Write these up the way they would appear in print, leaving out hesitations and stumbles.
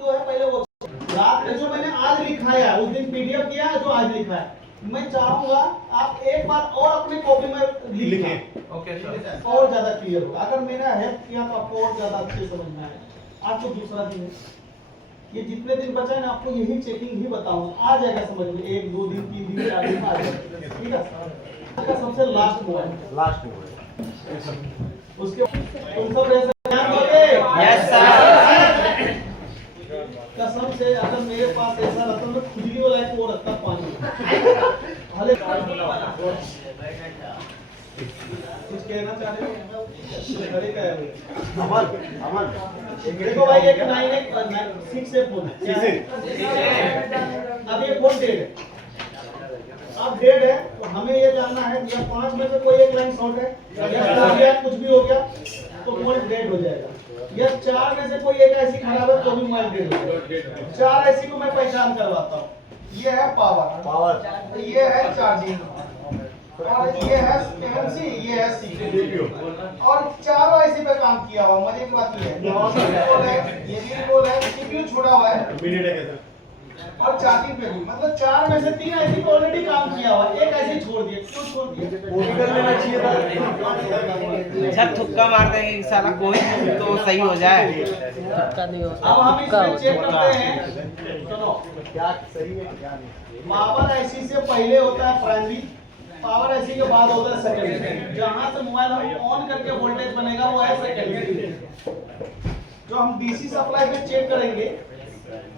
जो है पहले वो रात में जो मैंने आज लिखाया उस दिन पीडीएफ किया है जो आज लिखा है, मैं चाहूंगा आप एक बार और अपनी कॉपी में लिखें। ओके सर, और ज्यादा क्लियर होगा। अगर मेरा हेल्प किया तो आपको और ज्यादा अच्छे समझ में आएगा। आज तो दूसरा दिन है, ये जितने दिन बचा है ना आपको यही चेकिंग ही बताऊंगा, आ जाएगा समझ में, 1 2 दिन 3 दिन 4 दिन आ जाएगा। ठीक है, इसका सबसे लास्ट मोबाइल उसके तुम सब रह ध्यान दोगे? Yes sir. कसम से अगर मेरे पास ऐसा रहता मैं खुजली वाला एक वो रखता पानी भले कुछ कहना चाह रहे हो? अरे क्या है अमन देखो भाई, एक 9 से फोन है, अब ये फोन डेड है, अब डेड है तो हमें ये जानना है या 5 में से कोई एक लाइन शॉर्ट है या कुछ भी हो गया तो मोबाइल डेड हो जाएगा, या 4 में से कोई एक ऐसी खराब है तो भी मोबाइल डेड हो जाएगा। 4 ऐसी को मैं पहचान करवाता हूँ। ये है पावर, ये है चार्जिंग, और ये है एमसी, ये है सीपीयू, और चारों ऐसी पे काम किया हुआ। मजे की बात ये है ये भी बोल है सीपीयू छोड़ा हुआ है और चार्जिंग पे भी, मतलब 4 में से 3 ऐसी पे ऑलरेडी काम किया हुआ, एक ऐसी छोड़ दिए। क्यों छोड़ दिए? वो भी कर लेना चाहिए था। सर तुक्का मार देंगे कि साला कोई तो सही हो जाए। अब हम इसमें चेक करते हैं, सुनो क्या सही है क्या नहीं। पावर आईसी से पहले होता है प्राइमरी, पावर आईसी के बाद होता है सेकेंडरी। जहां से मोबाइल हम ऑन करके वोल्टेज बनेगा वो है सेकेंडरी। जो हम डीसी सप्लाई में चेक करेंगे,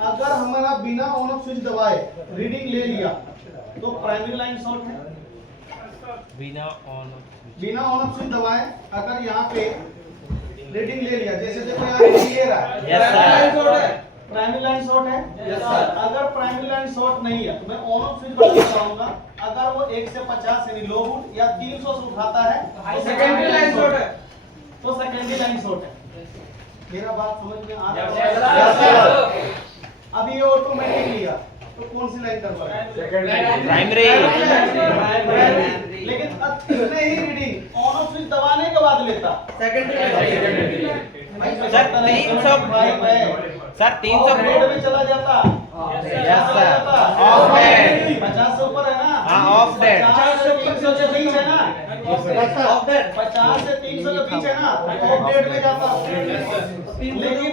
अगर हमारा बिना ऑन ऑफ स्विच दबाए रीडिंग ले लिया तो प्राइमरी लाइन शॉर्ट है। बिना ऑन ऑफ स्विच दबाए अगर यहाँ पे रीडिंग ले लिया, जैसे देखो यहाँ रीडिंग ले रहा है, प्राइमरी लाइन शॉर्ट है। अगर प्राइमरी लाइन शॉर्ट नहीं है तो मैं ऑन ऑफ स्विच बदलना चाहूंगा। अगर वो 1 से 50 यानी लो वोल्ट या 300 से उठाता है तो सेकेंडरी लाइन शॉर्ट है, तो सेकेंडरी लाइन शॉर्ट है। मेरा बात समझ में आ रहा है? अब ये ऑटोमेटिक लिया तो कौन सी लाइन करवा रहा है? प्राइमरी। लेकिन अब कितने ही रीडिंग ऑन ऑफ स्विच दबाने के बाद लेता सेकेंडरी। सर 300 सर 300 रेड में चला जाता। यस सर, ऑफ डेड 50 से ऊपर है ना? हाँ, ऑफ डेड 50 से 300 के बीच है ना? ऑफ डेड 50 से 300 के बीच है ना? ऑफ डेड में जाता। लेकिन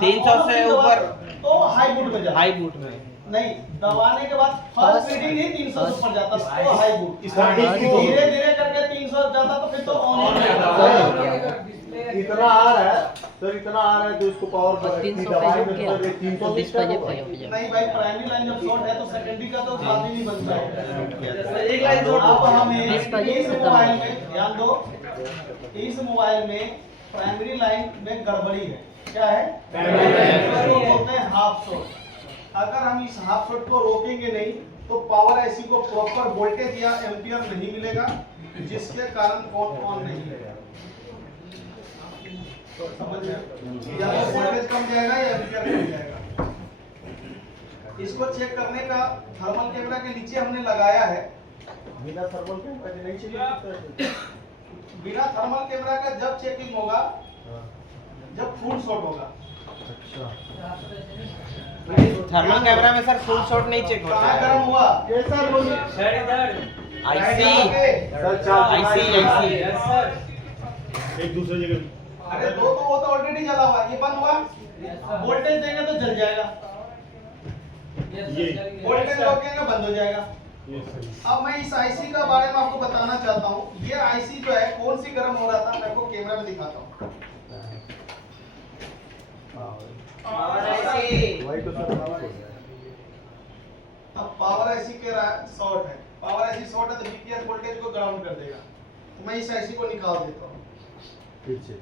300 से ऊपर तो हाई बूट में जाता। हाई बूट में नहीं, दबाने के बाद फर्स्ट रीडिंग ही 300 से ऊपर जाता तो हाई बूट। स्टार्टिंग धीरे धीरे करके 300 जाता तो फिर तो ऑन में जाता। इतना आ रहा है सर, इतना आ रहा है तो इसको पावर 300 पे 300 नहीं भाई, प्राइमरी लाइन जब शॉर्ट है तो सेकेंडरी का तो बात ही नहीं बनता है। एक लाइन शॉर्ट। अब हमें इस मोबाइल में ध्यान दो, इस मोबाइल में प्राइमरी लाइन में गड़बड़ी है। क्या है? इसको बोलते हैं हाफ शॉर्ट। अगर हम इस हाफ शॉर्ट को रोकेंगे नहीं तो पावर आईसी को प्रॉपर वोल्टेज या एम्पियर नहीं मिलेगा, जिसके कारण फोन ऑन नहीं होगा। समझ में? या तो वोल्टेज कम जाएगा या एम्पियर कम जाएगा। इसको चेक करने का थर्मल कैमरा के नीचे हमने लगाया है। बिना थर्मल कैमरा के नहीं चाहिए। बिना थर्मल कैमरा का जब चेकिंग होगा जब फुल शॉट होगा। थर्मल कैमरा में सर फुल शॉट नहीं चेक होता कहाँ है। गर्म हुआ? कैसा बोलिए आईसी एक दूसरे जगह। अरे वो तो ऑलरेडी जला हुआ है, ये बंद हुआ, वोल्टेज देंगे तो जल जाएगा, ये वोल्टेज रोकेंगे बंद हो जाएगा। ये सही। अब मैं इस आईसी का बारे में आपको बताना चाहता हूँ। ये आईसी जो है कौन सी गर्म हो रहा था, मैं आपको कैमरा में दिखाता हूँ। वही तो सर अब पावर आईसी के शॉर्ट है, पावर आईसी शॉर्ट है तो बीपीएस वोल्टेज को ग्राउंड कर देगा। तो मैं इस आईसी को निकाल देता हूँ। फिर से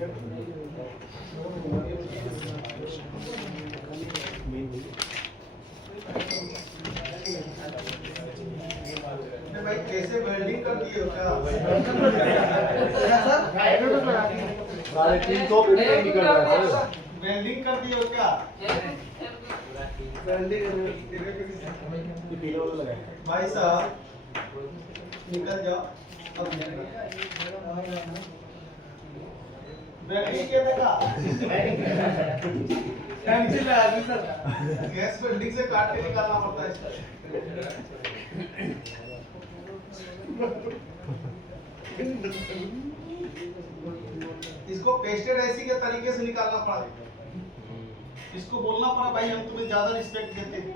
भाई कैसे वेल्डिंग कर दिए हो क्या? 350 पे निकल रहा है सर। वेल्डिंग कर दिए हो क्या? भाई साहब निकल जाओ। वेल्डिंग क्या देखा? गैस वेल्डिंग से काट के निकालना पड़ता है इसको। इसको पेस्टेड ऐसी के तरीके से निकालना पड़ा। इसको बोलना पड़ा भाई हम तुम्हें ज्यादा रिस्पेक्ट देते हैं,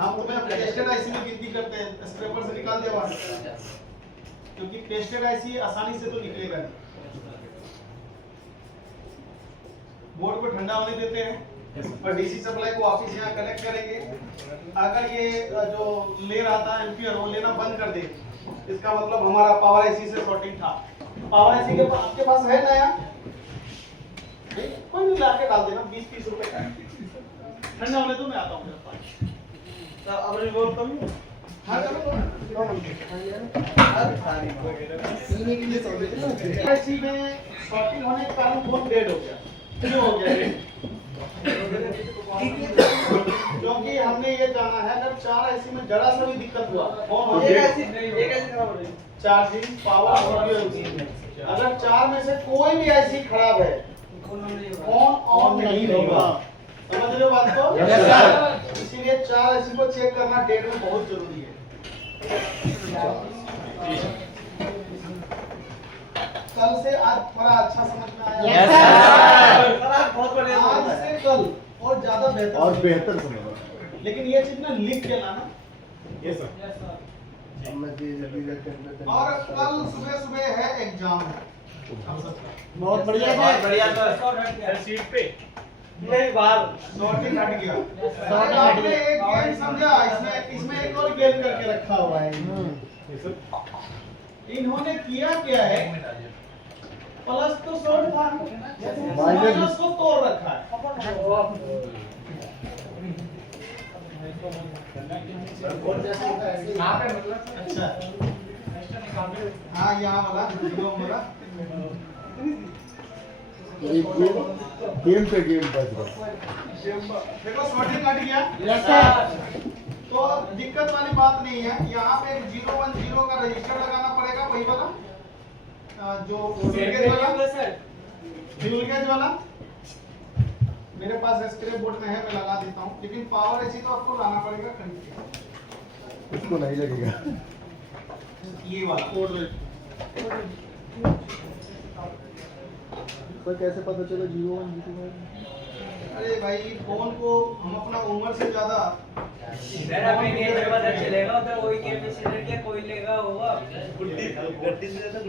हम तुम्हें पेस्टेड आईसी में गिनती करते हैं, स्क्रैपर से निकाल दिया वहां, क्योंकि पेस्टेड आईसी आसानी से तो निकलेगा नहीं। बोर्ड को ठंडा होने देते हैं और डीसी सप्लाई को वापस यहाँ कनेक्ट करेंगे। अगर ये जो ले रहा था एम्पियर वो लेना बंद कर दे, इसका मतलब हमारा पावर आईसी से शॉर्टिंग था। पावर आईसी के आपके पास है नया? कोई नहीं, लाके डाल देना 20-30 रुपए का। ठंडा होने तो मैं आता हूँ मेरे पास। अब रिवॉल्व करूँ? हाँ करो। आईसी में शॉर्टिंग होने के कारण फोन डेड हो गया। क्यों हो गया? क्योंकि हमने ये जाना है अगर 4 आईसी में जरा सा भी दिक्कत हुआ फोन हो जाएगा। चार्जिंग पावर ऑडियो, अगर 4 में से कोई भी आईसी खराब है फोन ऑन नहीं होगा। समझ रहे हो बात को? Yes sir. इसीलिए 4 आईसी को चेक करना डेट में बहुत जरूरी है। कल से आज थोड़ा अच्छा समझ में आया? Yes sir. बहुत बढ़िया। आज से कल और ज्यादा बेहतर और बेहतर समझ। लेकिन ये चीज ना लिख के लाना। Yes sir. और कल सुबह सुबह है एग्जाम। बहुत बढ़िया सर। सीट पे नहीं बाहर शॉर्टिंग हट गया। आपने एक गेम समझा, इसमें एक और गेम करके रखा हुआ है। इन्होंने किया क्या है, प्लस तो शॉर्ट था, माइनस को तोड़ रखा है। अच्छा हाँ, यहाँ वाला गेम पे गेम बच रहा। देखो शॉर्टिंग कट गया। Yes sir. तो दिक्कत वाली बात नहीं है। यहाँ पे 010 का रजिस्टर लगाना पड़ेगा, वही वाला जो फ्यूल गेज वाला। मेरे पास स्क्रैप बोर्ड में है, मैं लगा देता हूँ, लेकिन पावर ऐसी तो आपको लाना पड़ेगा खरीद के। उसको नहीं लगेगा ये वाला कोड। सर कैसे पता चला 01 02? अरे भाई फोन को हम अपना उम्र से ज्यादा मेरा भी नहीं पता चलेगा, तो वही कैपेसिटर क्या कोई लेगा होगा। गुड्डी से सर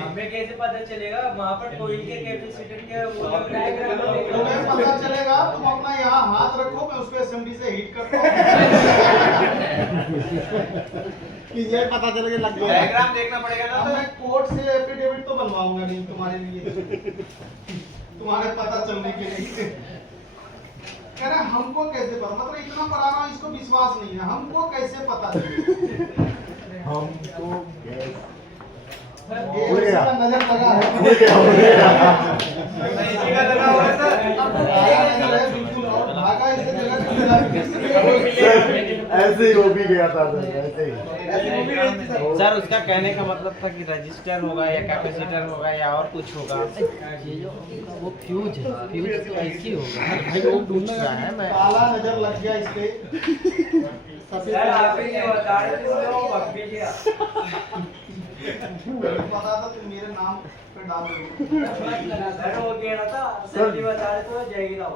हमें कैसे पता चलेगा वहाँ पर कोई के कैपेसिटर क्या वो तुम्हें पता चलेगा। तुम अपना यहाँ हाथ रखो, मैं उसको एसएमडी से हीट करता हूँ कि ये पता चलेगा लग गया। डायग्राम देखना पड़ेगा ना। मैं कोर्ट से एफिडेविट तो बनवाऊंगा नहीं तुम्हारे लिए, तुम्हारे पता चलने के लिए। कह रहे हमको कैसे पता, मतलब इतना पढ़ा रहा हूँ, इसको विश्वास नहीं है, हमको कैसे पता चलेगा? हमको नजर लगा है। ऐसे ही वो भी गया था सर, ऐसे ही। सर उसका कहने का मतलब था कि रजिस्टर होगा या कैपेसिटर होगा या और कुछ होगा। वो फ्यूज है, फ्यूज तो ऐसे ही होगा। भाई वो पूछ रहा है मैं। काला नजर लग गया इस पे। सर आप ये बता रहे थे वो पक भी गया। पता था तुम मेरे नाम पे डाल दोगे। सर वो कह रहा था सर जी बता रहे तो जाएगी ना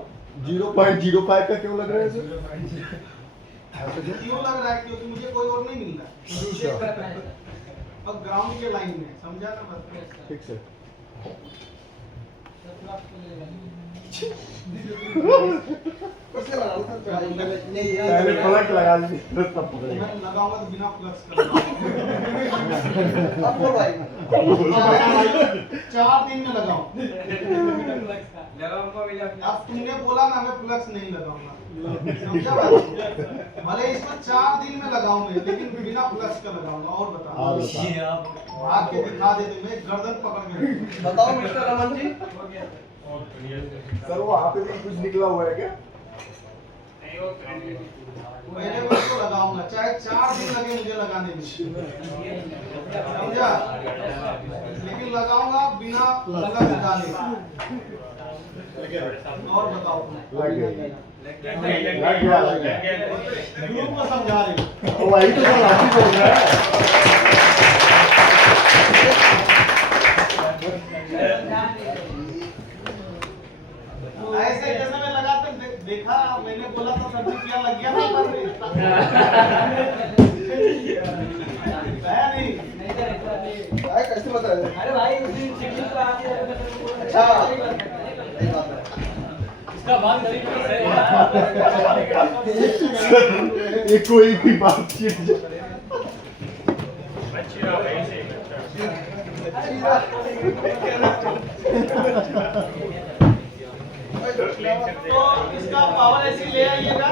0.05 का क्यों लग रहा है सर? क्यों लग रहा है? क्योंकि मुझे कोई और नहीं मिल रहा। अब ग्राउंड के लाइन में, समझा ना बस। ठीक से पहले पलट लगा ली तब पकड़ेगा। मैं लगाऊंगा तो बिना फ्लक्स कर अब बोल भाई 4 दिन में लगाओ। लगाऊंगा भी लगना। अब तुमने बोला ना मैं फ्लक्स नहीं लगाऊंगा, समझा बात? भले इसको 4 दिन में लगाऊं मैं, लेकिन बिना फ्लक्स का लगाऊंगा। और बताओ, भाग के दिखा दे तुम्हें, गर्दन पकड़ के बताओ मिस्टर रमन जी। सर वहाँ पे भी कुछ निकला हुआ है क्या? पहले मैं इसको लगाऊंगा, चाहे 4 दिन लगे मुझे लगाने में, समझा? लेकिन लगाऊंगा बिना फ्लक्स डाले। और बताओ, लग गया। ग्रुप को समझा रही हूँ। वही तो सर आप ही बोल रहे हैं। ऐसे जैसे मैं लगाते देखा, मैंने बोला था सब्जी क्या लग गया था पर नहीं। कैसे बताया? अरे भाई उस दिन चिकन तो आती है। अच्छा, इसका भाग नहीं ये कोई भी बातचीत तो इसका पावर ऐसे ले आइएगा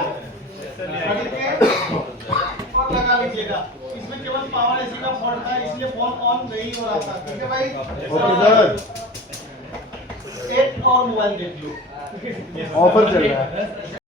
और लगा लीजिएगा। इसमें केवल पावर ऐसी का फॉल्ट था, इसलिए फोन ऑन नहीं हो रहा था। ठीक है भाई? ओके सर, एक और मोबाइल देख लो। ऑफर चल रहा है।